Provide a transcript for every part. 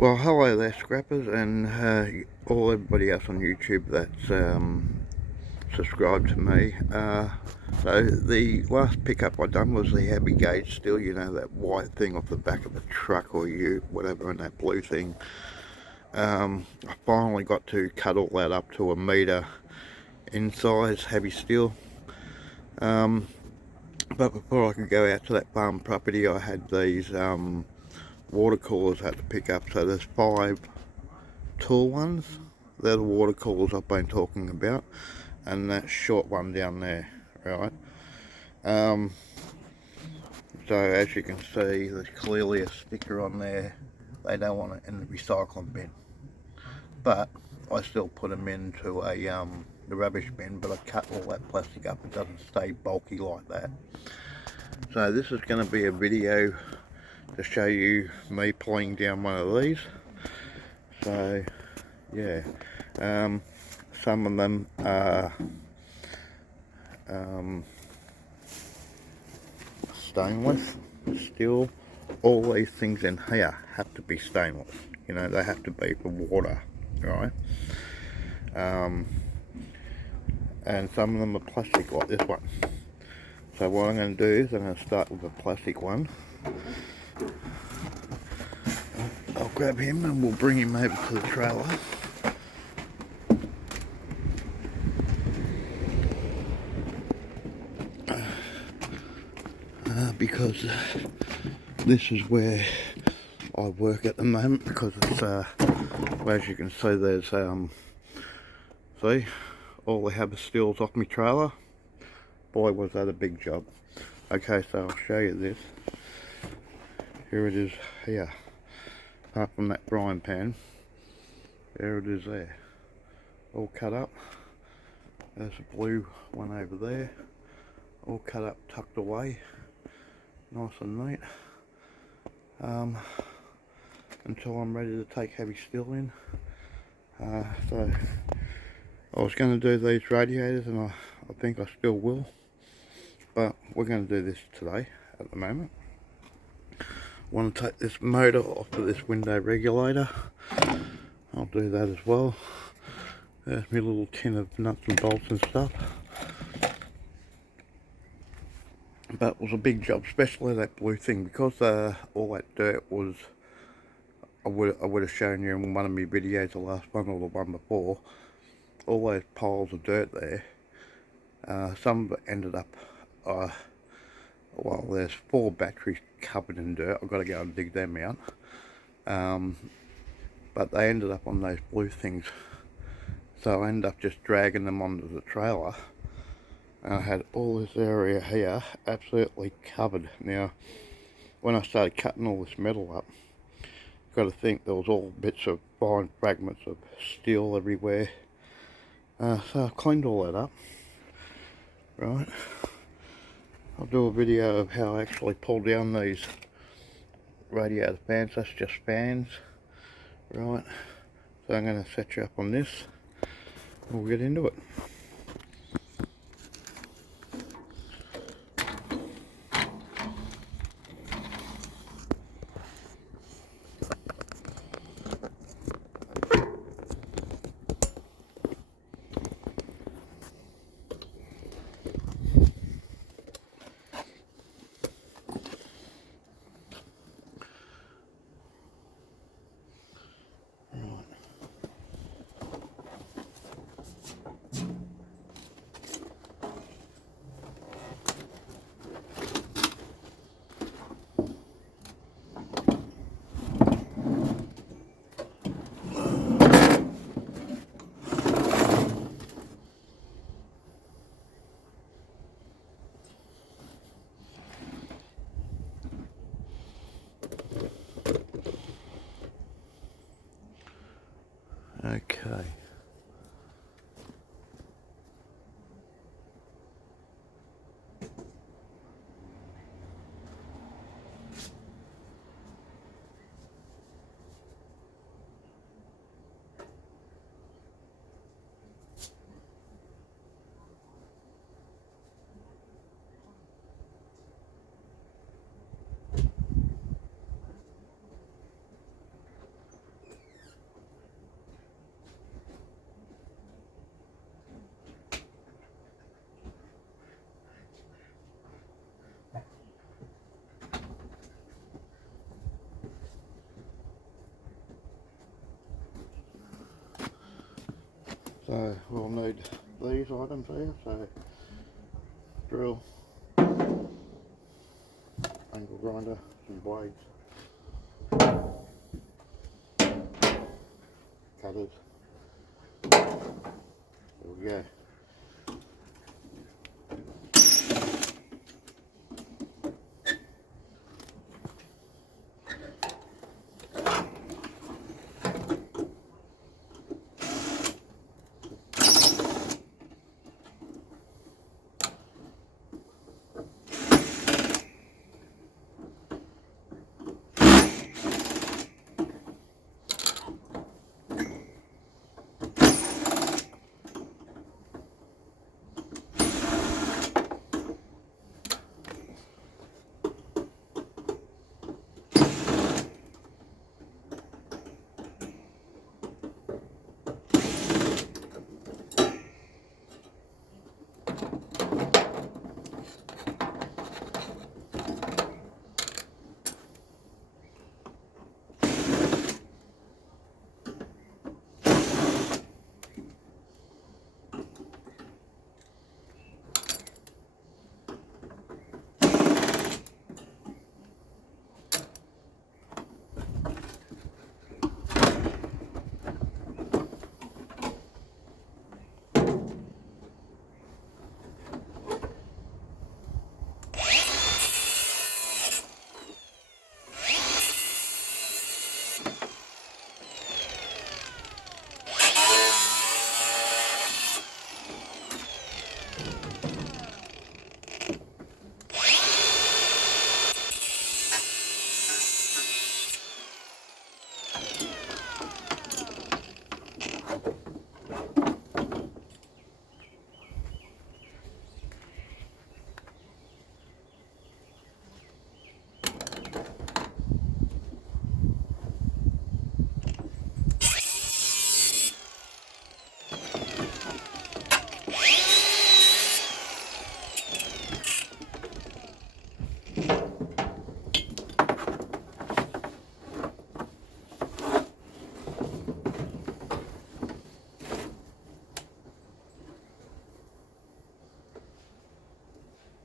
Well, hello there, scrappers, and all everybody else on YouTube that's subscribed to me. So the last pickup I done was the heavy gauge steel, you know, that white thing off the back of the truck or whatever, and that blue thing. I finally got to cut all that up to 1 metre in size, heavy steel. But before I could go out to that farm property, I had these water coolers I had to pick up. So there's 5 tall ones. They're the water coolers I've been talking about, and that short one down there, right? So as you can see, there's clearly a sticker on there. They don't want it in the recycling bin, but I still put them into the rubbish bin, but I cut all that plastic up. It doesn't stay bulky like that. So this is going to be a video to show you me pulling down one of these. So yeah, some of them are stainless steel. All these things in here have to be stainless, you know, they have to be for water, right? And some of them are plastic like this one. So what I'm going to do is I'm going to start with a plastic one. I'll grab him and we'll bring him over to the trailer. Because this is where I work at the moment, because it's well, as you can see, there's see, all they have is steels off my trailer. Boy, was that a big job. Okay, so I'll show you this. Here it is here. Apart from that frying pan, there it is there, all cut up. There's a blue one over there, all cut up, tucked away, nice and neat. Until I'm ready to take heavy steel in. So I was going to do these radiators, and I think I still will, but we're going to do this today at the moment. I want to take this motor off of this window regulator. I'll do that as well. There's my little tin of nuts and bolts and stuff. But it was a big job, especially that blue thing, because all that dirt was, I would have shown you in one of my videos, the last one or the one before, all those piles of dirt there. Some of it ended up, well, there's 4 batteries covered in dirt. I've got to go and dig them out. But they ended up on those blue things, so I ended up just dragging them onto the trailer. And I had all this area here absolutely covered. Now, when I started cutting all this metal up, got to think there was all bits of fine fragments of steel everywhere. So I've cleaned all that up. Right. I'll do a video of how I actually pull down these radiator fans. That's just fans. Right. So I'm going to set you up on this. We'll get into it. Okay. So we'll need these items here, so drill, angle grinder, some blades, cutters. There we go.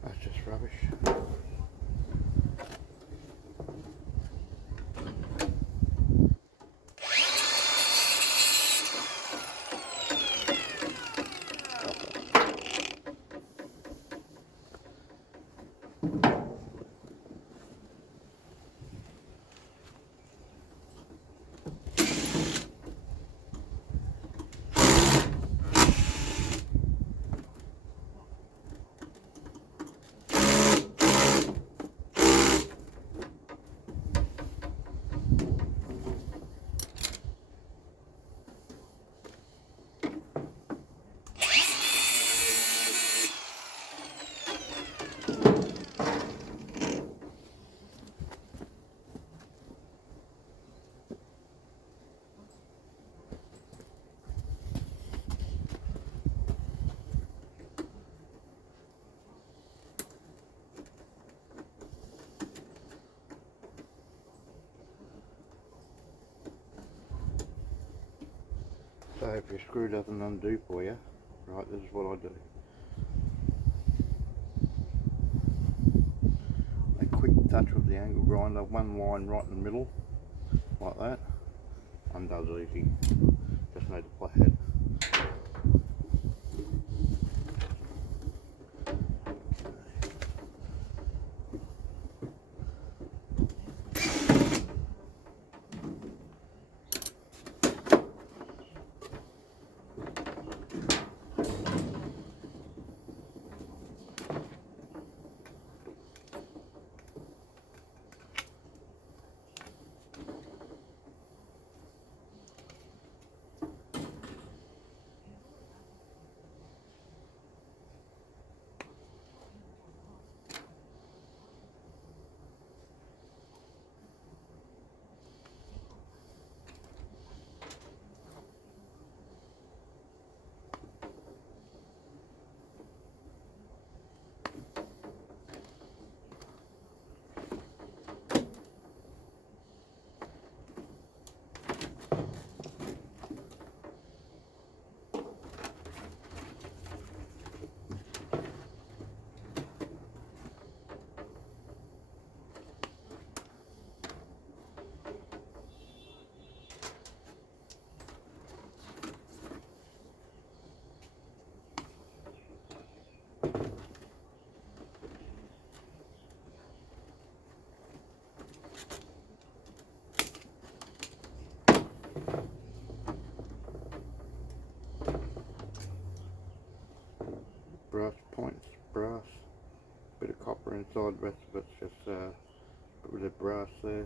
That's just rubbish. So if your screw doesn't undo for you, right, this is what I do. A quick touch with the angle grinder, one line right in the middle, like that, undoes easy. Just need a flathead. inside, the rest of it's just a bit of brass there.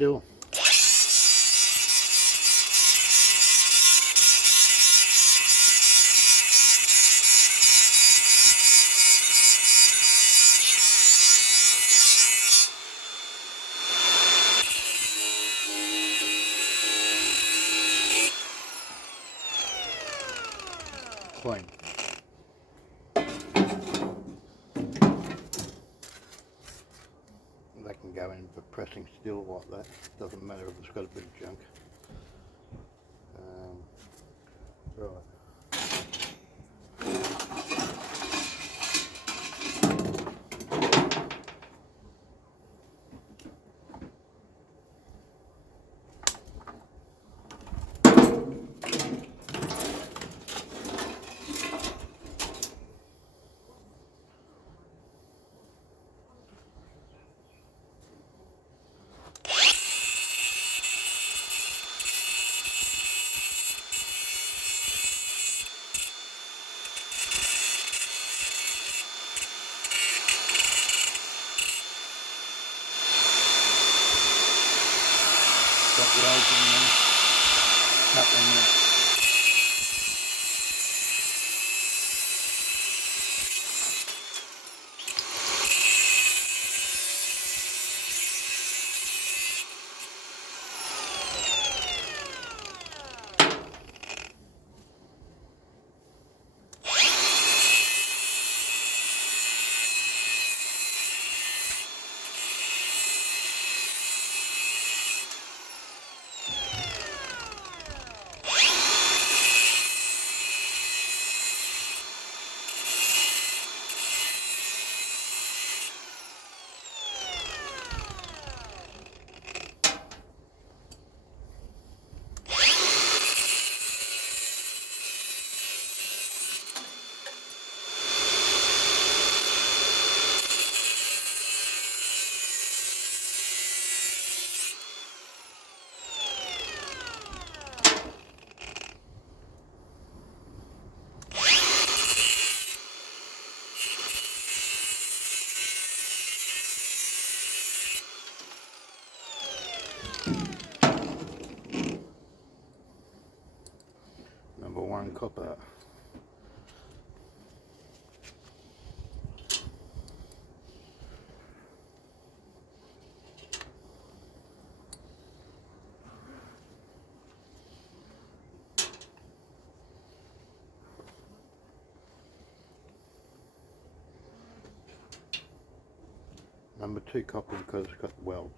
still. Clean. They can go in for pressing steel like that. Doesn't matter if it's got a bit of junk. Right. Got the old one there. Cut them out. Number 1 copper. Number 2 copper because it's got welds.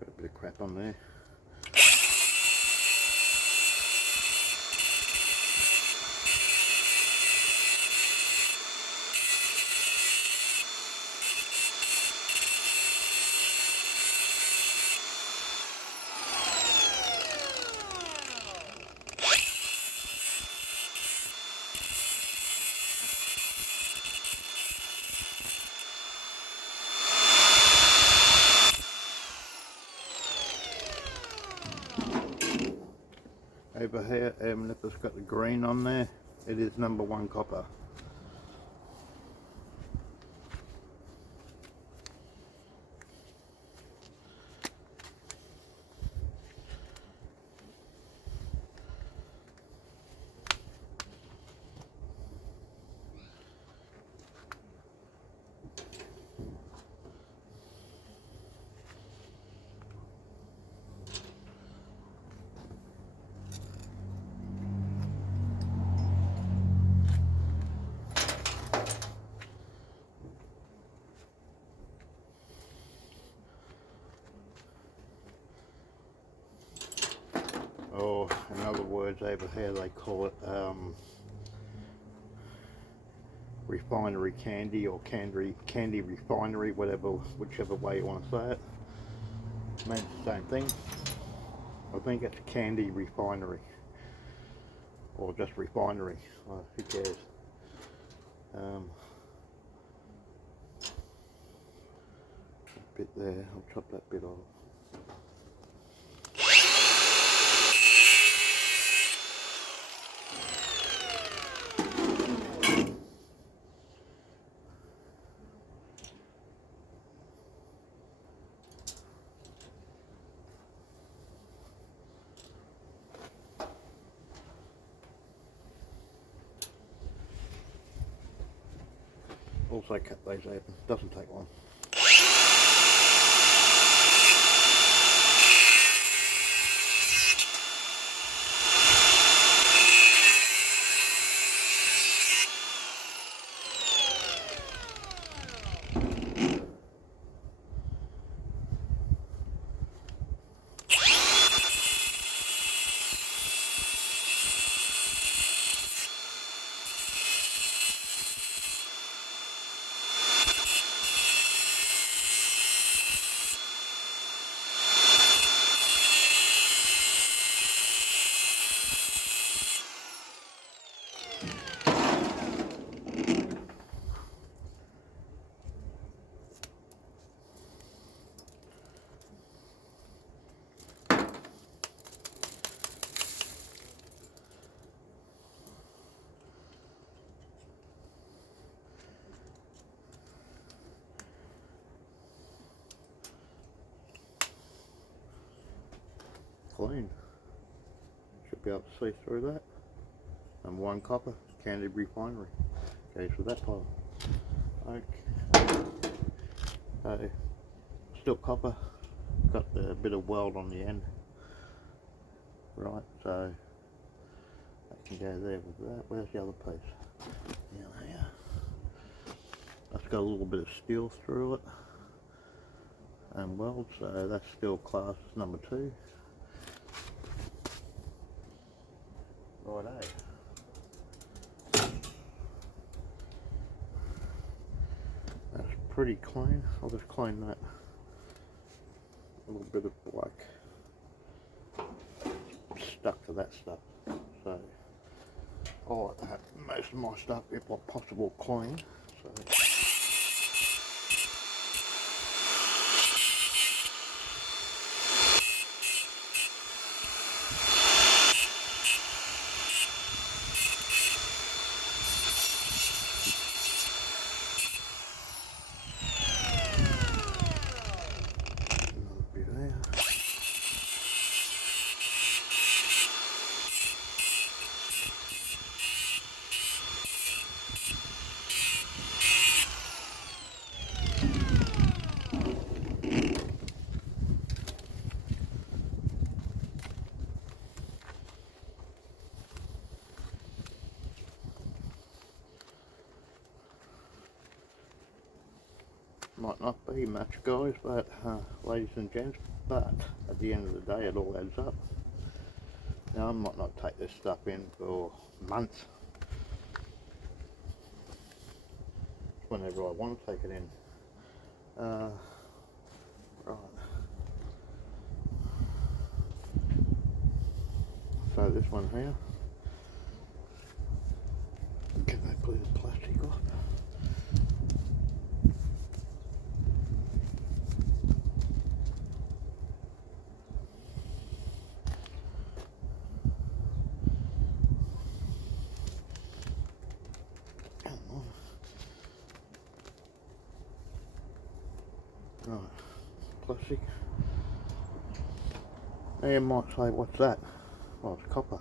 Got a bit of crap on there. Over here, even if it's got the green on there, it is number 1 copper. over here they call it refinery candy, or candy refinery, whichever way you want to say it. It means the same thing. I think it's candy refinery, or just refinery, who cares. A bit there, I'll chop that bit off. Also cut those open, doesn't take long. Clean. Should be able to see through that. And one copper, candy refinery. Okay, so that pile. Okay. Still copper. Got a bit of weld on the end. Right, so that can go there with that. Where's the other piece? Yeah, there. That's got a little bit of steel through it and weld, so that's still class number 2. Righto. That's pretty clean. I'll just clean that. A little bit of black stuck to that stuff. So I like to have most of my stuff, if possible, clean. So might not be much, guys, but ladies and gents, but at the end of the day it all adds up. Now I might not take this stuff in for months, whenever I want to take it in. Right, so this one here, get that bit of plastic off. Right, plastic. Now you might say, what's that? Well, it's copper.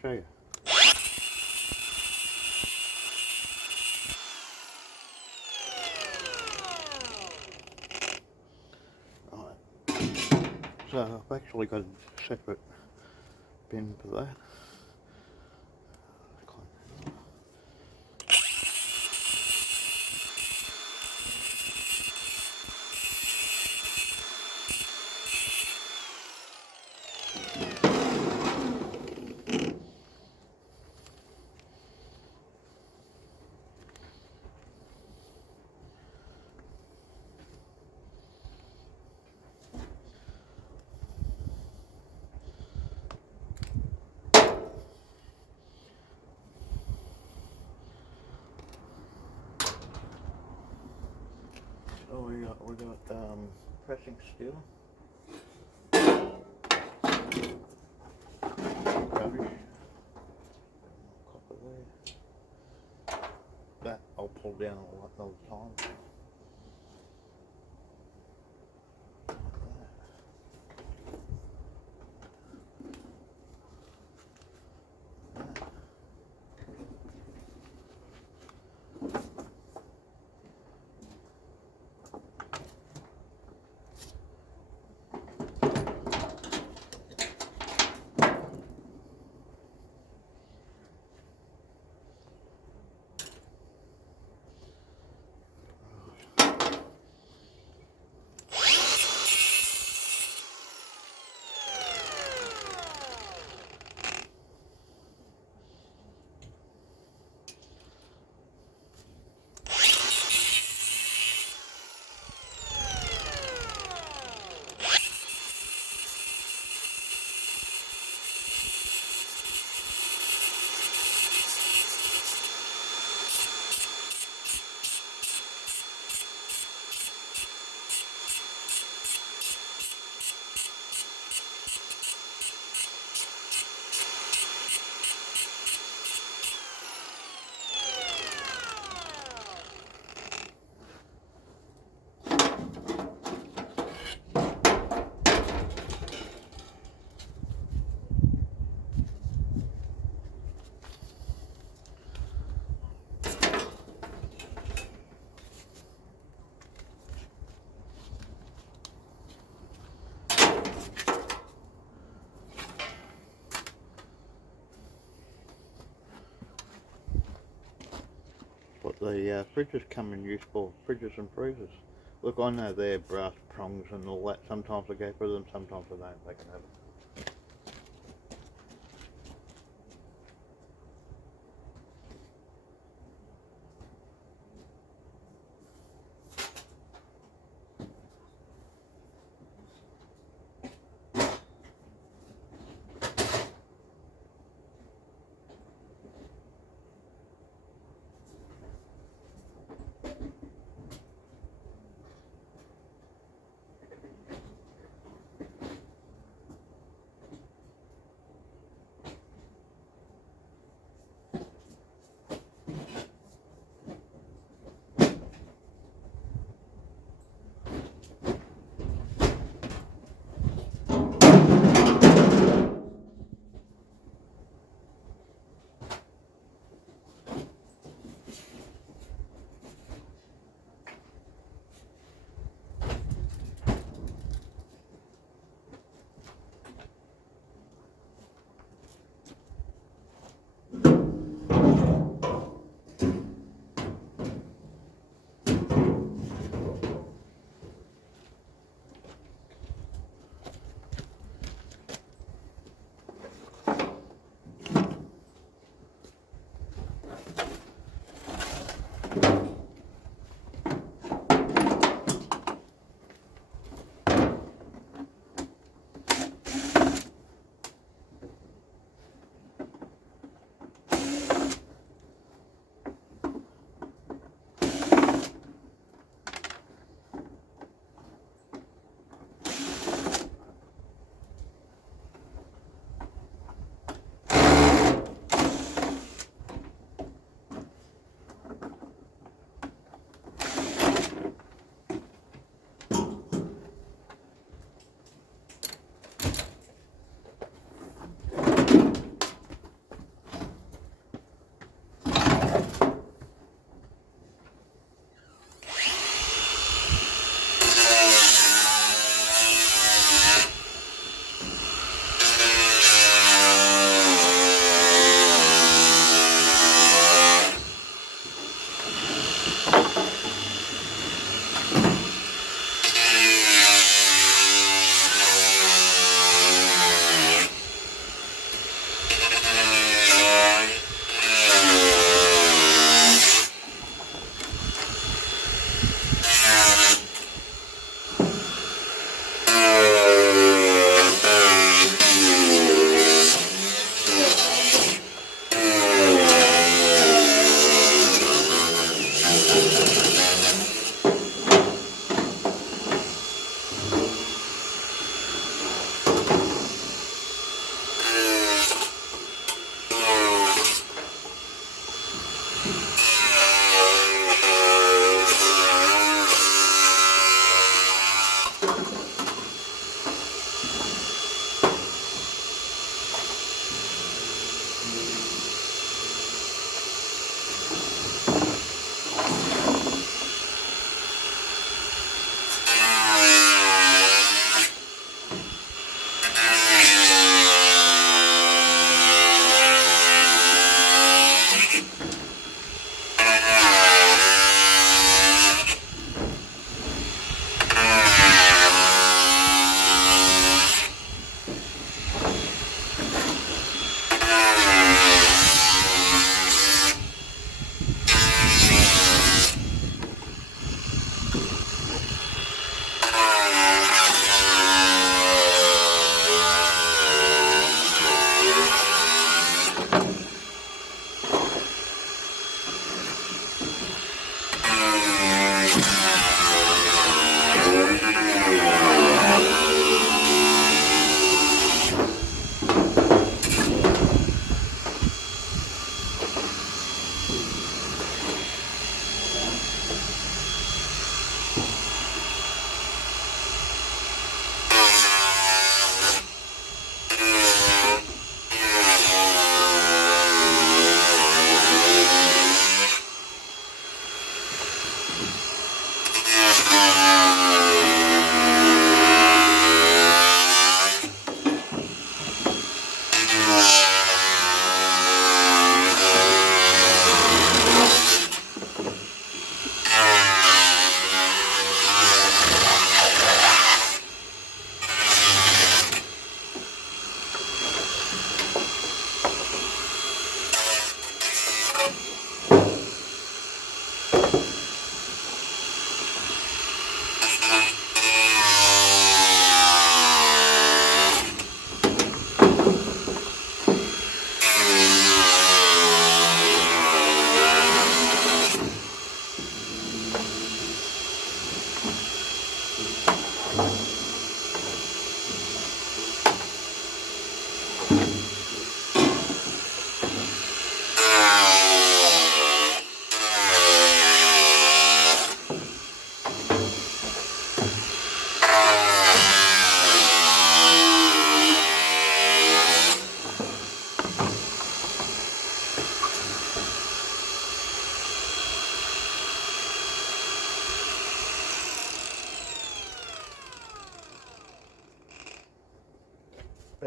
Show you. Right. So I've actually got a separate bin for that. So we got pressing steel, rubbish, copper there. That I'll pull down all the time. What the fridges come in use for, fridges and freezers. Look, I know they're brass prongs and all that. Sometimes I go for them, sometimes I don't. They can have it.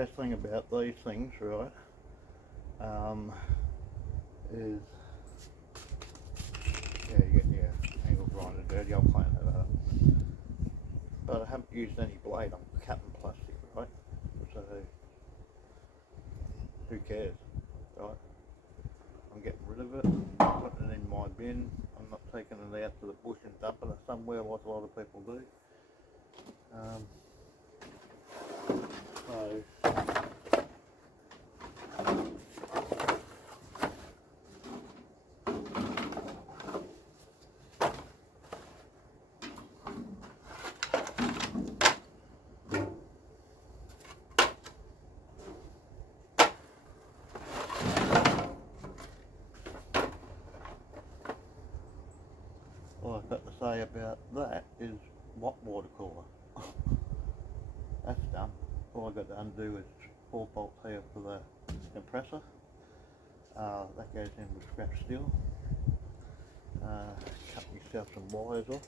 best thing about these things, right, is, yeah, you get your angle grinder dirty, I'll clean it up. But I haven't used any blade, I'm cutting plastic, right? So, who cares, right? I'm getting rid of it, putting it in my bin. I'm not taking it out to the bush and dumping it somewhere like a lot of people do. All I've got to say about that is what water cooler. That's done. All I've got to undo is 4 bolts here for the compressor. That goes in with scrap steel. Cut myself some wires off.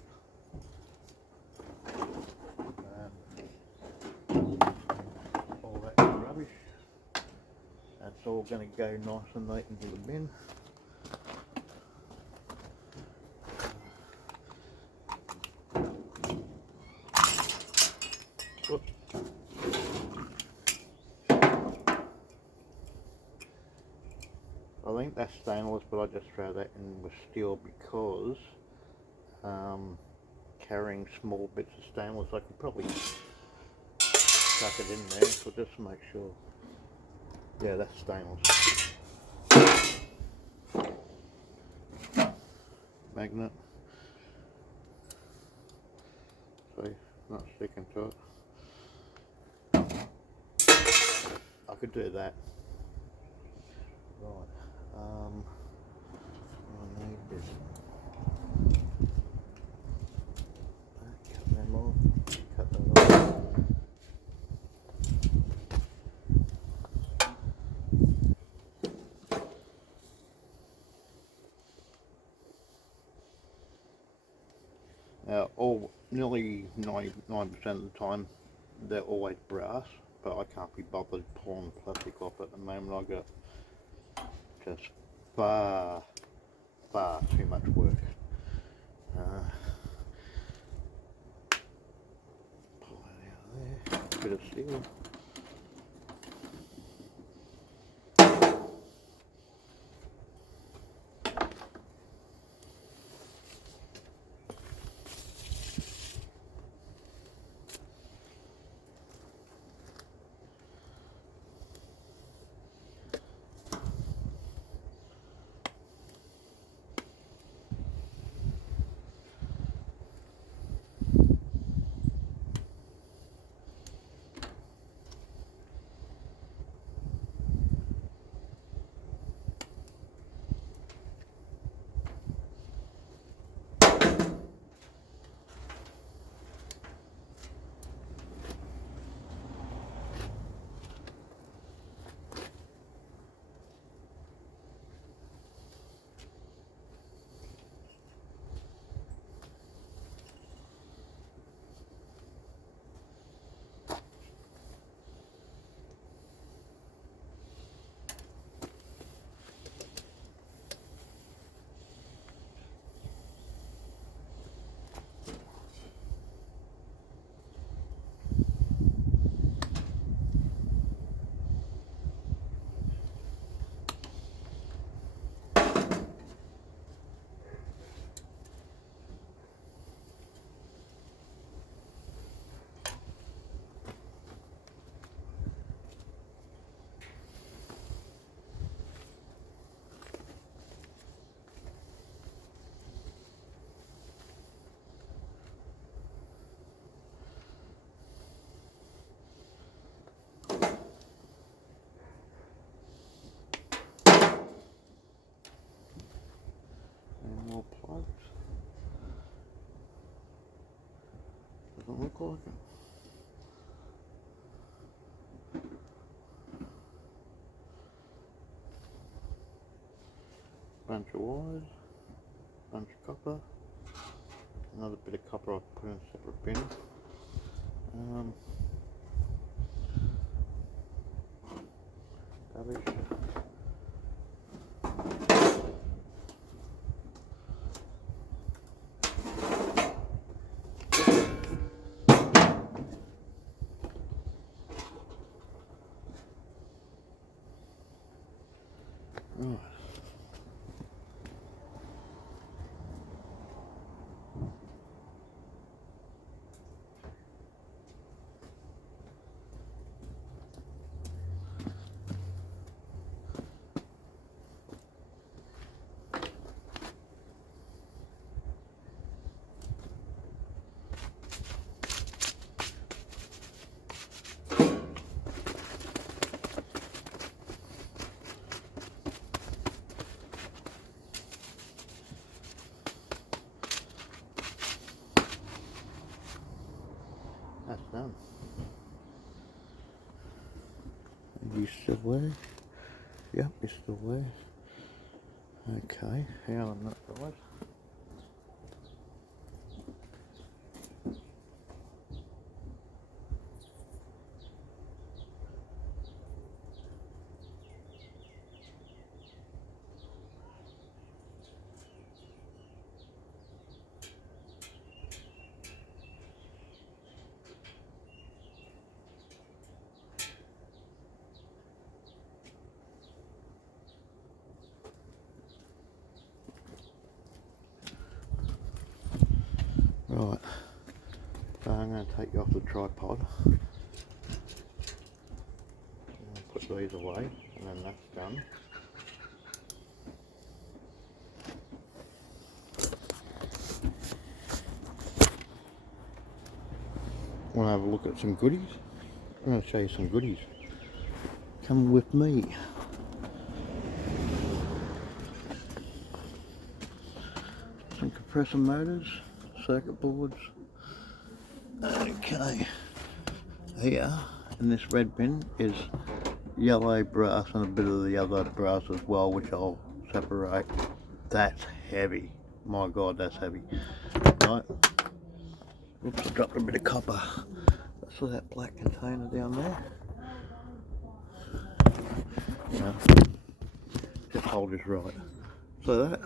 All that rubbish. That's all going to go nice and neat into the bin. I think that's stainless, but I just throw that in with steel because carrying small bits of stainless, I could probably chuck it in there, so just make sure. Yeah, that's stainless. Magnet. See, not sticking to it. I could do that. Right. I need this. Cut them off. Cut that off. Now, nearly 99% of the time, they're always brass, but I can't be bothered pulling plastic off at the moment. I've got just far too much work. Pull that out of there, bit of steel. More plugs. Doesn't look like it. Bunch of wires, bunch of copper, another bit of copper I'll put in a separate bin. rubbish. Right. That's done. Are you still there? Yep, you're still there. Okay, how on that side? Right, so I'm going to take you off the tripod. Put these away, and then that's done. Want to have a look at some goodies? I'm going to show you some goodies. Come with me. Some compressor motors, circuit boards. Okay, here in this red bin is yellow brass and a bit of the other brass as well, which I'll separate. That's heavy. My God, that's heavy. Right. Oops, dropped a bit of copper. So that black container down there. No, just hold this right. So that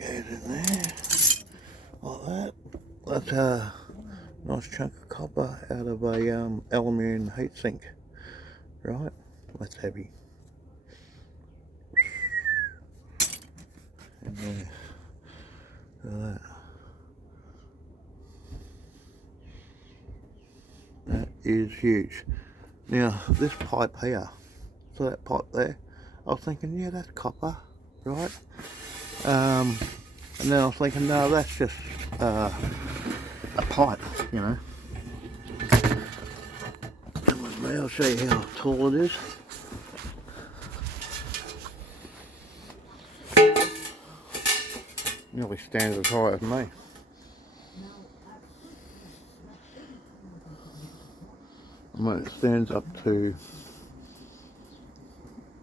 goes in there, like that. That's a nice chunk of copper out of a aluminium heatsink. Right, that's heavy. And there, so that is huge. Now this pipe here, so that pipe there, I was thinking, yeah, that's copper, right? And then I was thinking, no, that's just a pipe, you know. Come with me, I'll show you how tall it is. Nearly stands as high as me. I mean, it stands up to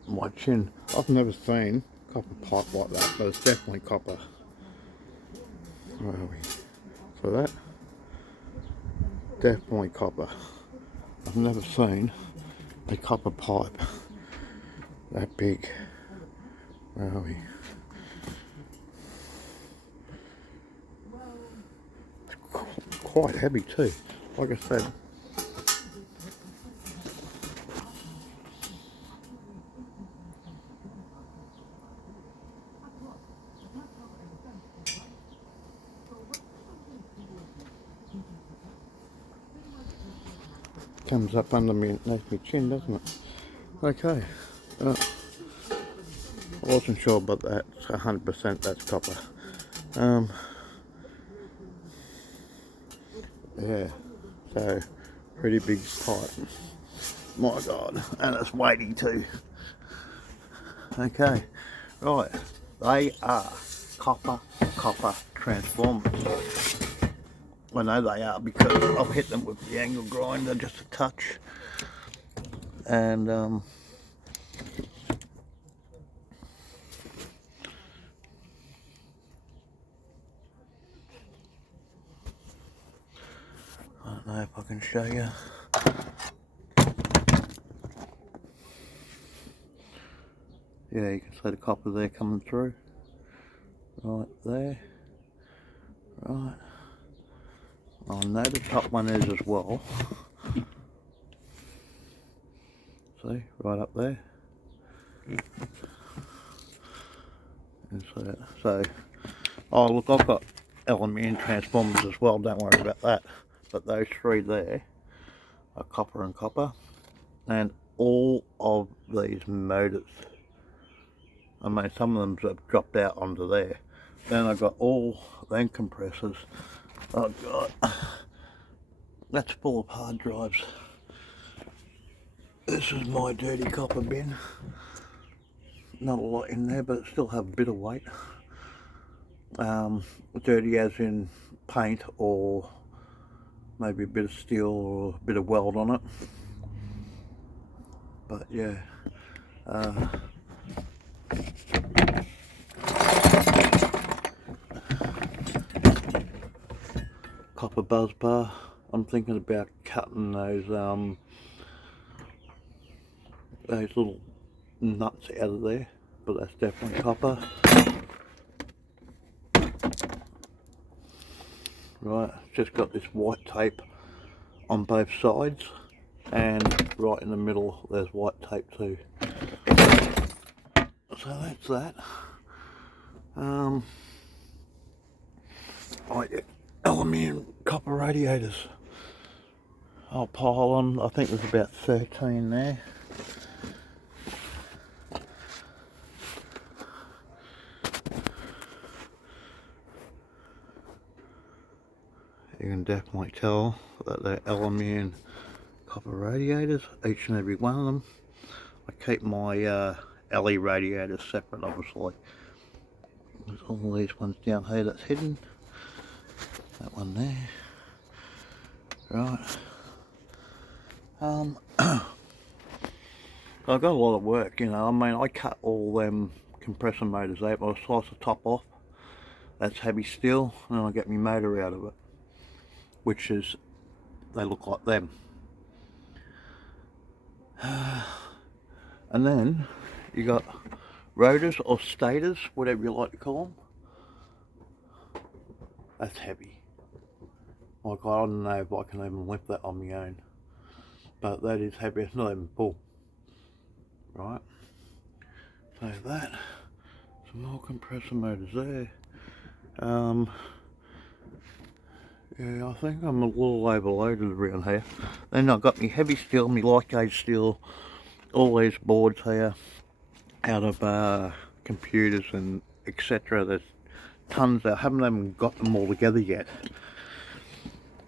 my chin. I've never seen copper pipe like that, but it's definitely copper. Where are we? So that, definitely copper. I've never seen a copper pipe that big. Where are we? It's quite heavy too. Like I said, comes up underneath my chin, doesn't it? Okay. I wasn't sure about that. 100% that's copper. Yeah. So pretty big pipe. My God, and it's weighty too. Okay, right. They are copper transformers. I know they are because I've hit them with the angle grinder just a touch, and I don't know if I can show you. Yeah, you can see the copper there coming through. Right there. Right. I know the top one is as well. See, right up there. And so, oh look, I've got aluminium transformers as well, don't worry about that. But those three there are copper and copper. And all of these motors, I mean some of them have dropped out onto there. Then I've got all them compressors. I've got, that's full of hard drives. This is my dirty copper bin. Not a lot in there, but it still have a bit of weight. Dirty as in paint or maybe a bit of steel or a bit of weld on it. But yeah, copper buzz bar. I'm thinking about cutting those little nuts out of there, but that's definitely copper. Right, just got this white tape on both sides, and right in the middle there's white tape too. So that's that. Like aluminium copper radiators. I'll pile on, I think there's about 13 there. You can definitely tell that they're aluminium copper radiators, each and every one of them. I keep my LE radiators separate, obviously. There's all these ones down here that's hidden. That one there. Right. I've got a lot of work, you know. I mean, I cut all them compressor motors out. I slice the top off. That's heavy steel, and I get my motor out of it, which is, they look like them. And then you got rotors or stators, whatever you like to call them. That's heavy. Like, I don't know if I can even lift that on my own, but that is heavy. It's not even full. Right, so that, some more compressor motors there. Yeah, I think I'm a little overloaded around here. Then I've got my heavy steel, my light gauge steel, all these boards here out of computers and etc. There's tons. I haven't even got them all together yet.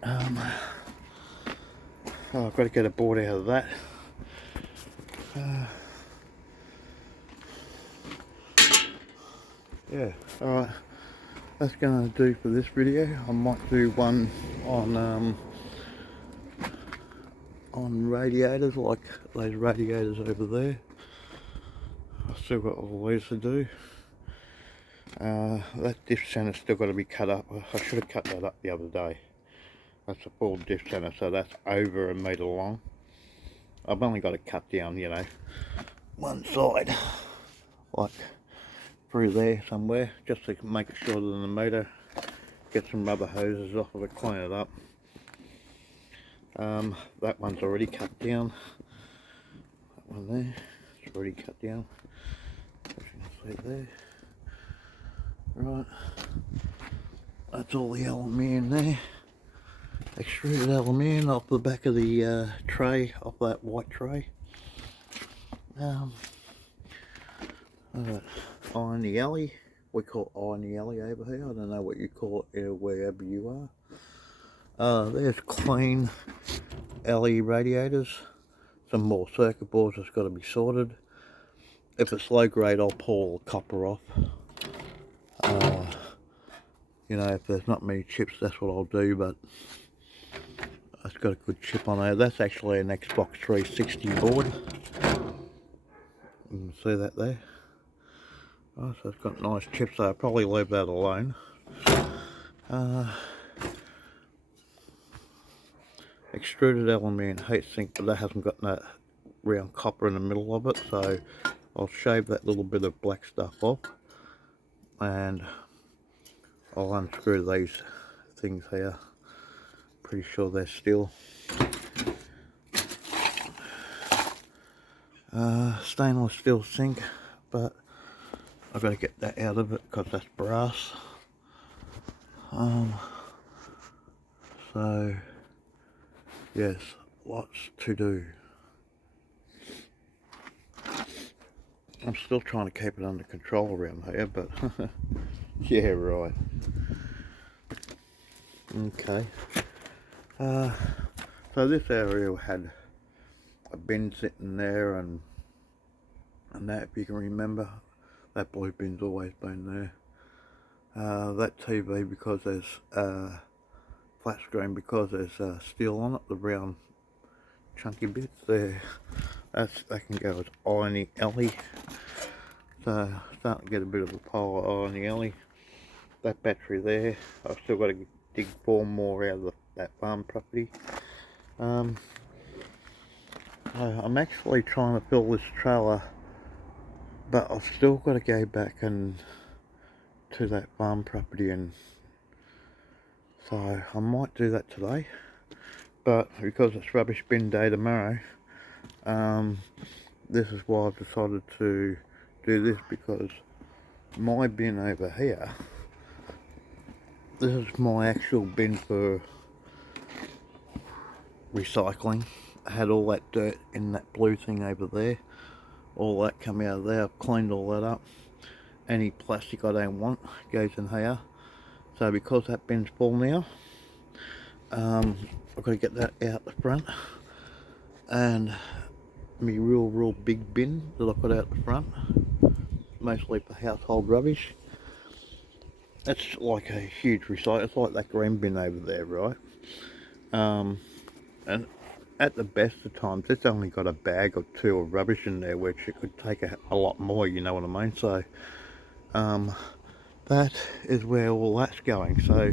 Oh, I've got to get a board out of that. Yeah, alright, that's gonna do for this video. I might do one on radiators, like those radiators over there. I've still got all these to do. That diff center's still got to be cut up. I should have cut that up the other day. That's a full diff center, so that's over a metre long. I've only got to cut down, you know, one side, like through there somewhere, just to make it shorter than the motor. Get some rubber hoses off of it, clean it up. That one's already cut down. That one there, it's already cut down. As you can see there. Right, that's all the aluminium there. Extruded aluminium off the back of the tray, off that white tray. Iron the alley, we call iron the alley over here. I don't know what you call it wherever you are. There's clean LE radiators. Some more circuit boards that's got to be sorted. If it's low grade, I'll pull the copper off. You know, if there's not many chips, that's what I'll do, but it's got a good chip on there. That's actually an Xbox 360 board. You can see that there. Oh, so it's got nice chips, so I'll probably leave that alone. Extruded aluminium heat sink, but that hasn't got that round copper in the middle of it, so I'll shave that little bit of black stuff off, and I'll unscrew these things here. Pretty sure they're steel. Stainless steel sink, but I've got to get that out of it because that's brass. So yes, lots to do. I'm still trying to keep it under control around here, but yeah, right. Okay. So this area had a bin sitting there, and that, if you can remember, that blue bin's always been there. That TV, because there's flat screen, because there's steel on it, the brown chunky bits there, that can go as eye in the alley. So starting to get a bit of a pile of eye in the alley. That battery there, I've still got to dig 4 more out of that farm property. I'm actually trying to fill this trailer, but I've still got to go back and to that farm property, and so I might do that today, but because it's rubbish bin day tomorrow, this is why I've decided to do this, because my bin over here, this is my actual bin for recycling. I had all that dirt in that blue thing over there, all that come out of there. I've cleaned all that up. Any plastic I don't want goes in here. So because that bin's full now, I've got to get that out the front, and my real big bin that I put out the front, mostly for household rubbish. It's like a huge recycle. It's like that green bin over there, right? And at the best of times, it's only got a bag or 2 of rubbish in there, which it could take a lot more, you know what I mean? So that is where all that's going. So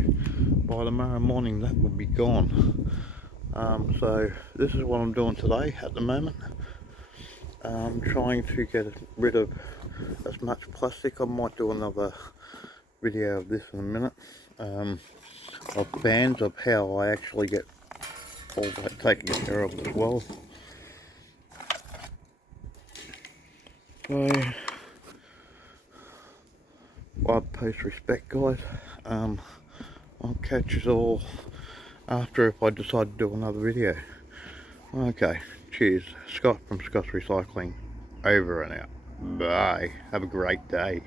by tomorrow morning that will be gone. So this is what I'm doing today at the moment. I'm trying to get rid of as much plastic. I might do another video of this in a minute, of fans, of how I actually get all that taken care of as well. So, wide post respect, guys. I'll catch you all after, if I decide to do another video. Okay, cheers. Scott from Scott's Recycling, over and out. Bye. Have a great day.